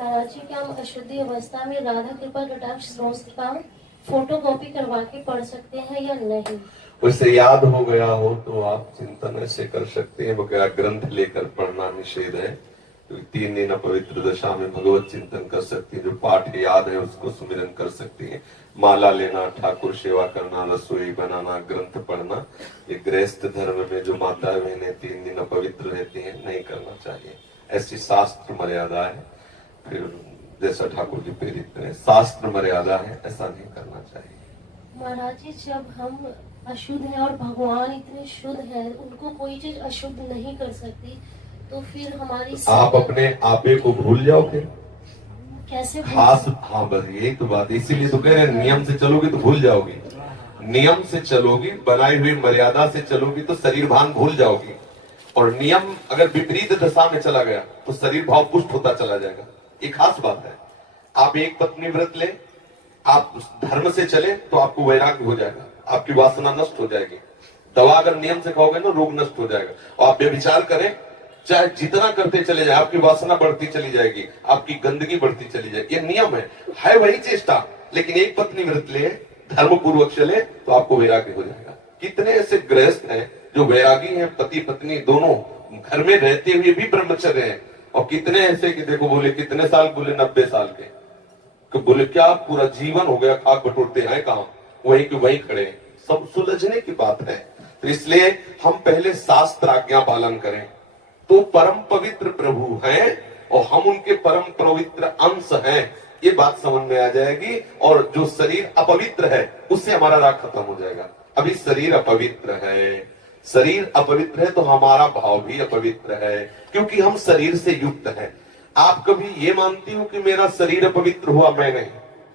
महाराज जी, क्या हम अशुद्धि अवस्था में राधा कृपा कटाक्ष स्तोत्र का फोटो कॉपी करवा के पढ़ सकते हैं या नहीं? उसे याद हो गया हो तो आप चिंतन ऐसे कर सकते हैं, वगैरह ग्रंथ लेकर पढ़ना निषेध है। तो 3 दिन अपवित्र दशा में भगवत चिंतन कर सकती है, जो पाठ याद है उसको सुमिरन कर सकती है। माला लेना, ठाकुर सेवा करना, रसोई बनाना, ग्रंथ पढ़ना, ये गृहस्थ धर्म में जो माता बहनें 3 दिन अपवित्र रहती हैं नहीं करना चाहिए। ऐसी शास्त्र मर्यादा है। फिर जैसा ठाकुर जी प्रेरित करें, शास्त्र मर्यादा है, ऐसा नहीं करना चाहिए। महाराज जी, जब हम अशुद्ध हैं और भगवान इतने शुद्ध हैं, उनको कोई चीज अशुद्ध नहीं कर सकती, तो फिर हमारी आप अपने आपे को भूल जाओगे कैसे? खास, हाँ बस यही तो बात है। इसीलिए तो कह रहे हैं नियम से चलोगे तो भूल जाओगी। नियम से चलोगी, बनाई हुई मर्यादा से चलोगी तो शरीर भान भूल जाओगी। और नियम अगर विपरीत दशा में चला गया तो शरीर भाव पुष्ट होता चला जाएगा। ये खास बात है। आप एक पत्नी व्रत ले, आप धर्म से चले तो आपको वैराग्य हो जाएगा, आपकी वासना नष्ट हो जाएगी। दवा अगर नियम से खाओगे ना, रोग नष्ट हो जाएगा। और आप व्यभिचार करें, चाहे जितना करते चले जाए, आपकी वासना बढ़ती चली जाएगी, आपकी गंदगी बढ़ती चली जाएगी। ये नियम है वही चेष्टा। लेकिन एक पत्नी व्रत ले, धर्म पूर्वक चले तो आपको वैराग्य हो जाएगा। कितने ऐसे गृहस्थ हैं जो वैरागी हैं, पति पत्नी दोनों घर में रहते हुए भी ब्रह्मचर्य हैं। और कितने ऐसे कि देखो, बोले कितने साल, बोले 90 साल के। तो बोले क्या पूरा जीवन हो गया, खाक बटोरते हैं काम, वहीं के वहीं खड़े। सब सुलझने की बात है। तो इसलिए हम पहले शास्त्र आज्ञा पालन करें तो परम पवित्र प्रभु हैं और हम उनके परम पवित्र अंश हैं, ये बात समझ में आ जाएगी। और जो शरीर अपवित्र है उससे हमारा राग खत्म हो जाएगा। अभी शरीर अपवित्र है, शरीर अपवित्र है तो हमारा भाव भी अपवित्र है, क्योंकि हम शरीर से युक्त हैं। आप कभी ये मानती हो कि मेरा शरीर अपवित्र हुआ? मैं नहीं।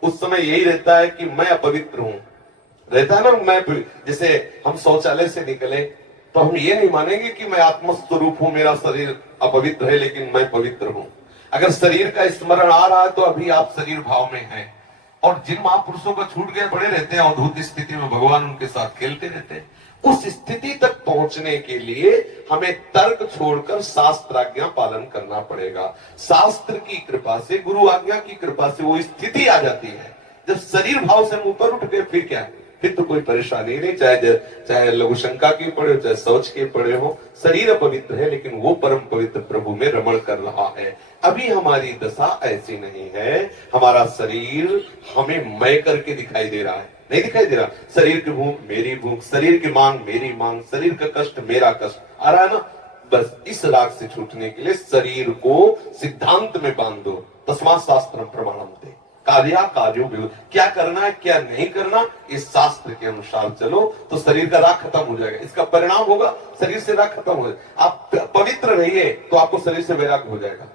उस समय यही रहता है कि मैं अपवित्र हूं, रहता है ना। मैं जैसे हम शौचालय से निकले तो हम ये नहीं मानेंगे कि मैं आत्मस्वरूप हूं, मेरा शरीर अपवित्र है लेकिन मैं पवित्र हूं। अगर शरीर का स्मरण आ रहा है तो अभी आप शरीर भाव में हैं। और जिन महापुरुषों का छूट गए पड़े रहते हैं अवधूत स्थिति में, भगवान उनके साथ खेलते रहते हैं। उस स्थिति तक पहुंचने के लिए हमें तर्क छोड़कर शास्त्र आज्ञा पालन करना पड़ेगा। शास्त्र की कृपा से, गुरु आज्ञा की कृपा से वो स्थिति आ जाती है। जब शरीर भाव से ऊपर उठ गए फिर क्या है, फिर तो कोई परेशानी नहीं। चाहे लघु शंका की पड़े हो, चाहे शौच के पड़े हो, शरीर अपवित्र है लेकिन वो परम पवित्र प्रभु में रमण कर रहा है। अभी हमारी दशा ऐसी नहीं है। हमारा शरीर हमें मैं करके दिखाई दे रहा है, नहीं दिखाई दे रहा। शरीर की भूख मेरी भूख, शरीर की मांग मेरी मांग, शरीर का कष्ट मेरा कष्ट आ रहा है ना। बस इस राग से छूटने के लिए शरीर को सिद्धांत में बांध दो। तस्मात् शास्त्रम प्रमाणम ते, कार्यों विरुद्ध, क्या करना है क्या नहीं करना, इस शास्त्र के अनुसार चलो तो शरीर का राग खत्म हो जाएगा। इसका परिणाम होगा शरीर से राग खत्म हो जाएगा। आप पवित्र रहिए तो आपको शरीर से वैराग्य हो जाएगा।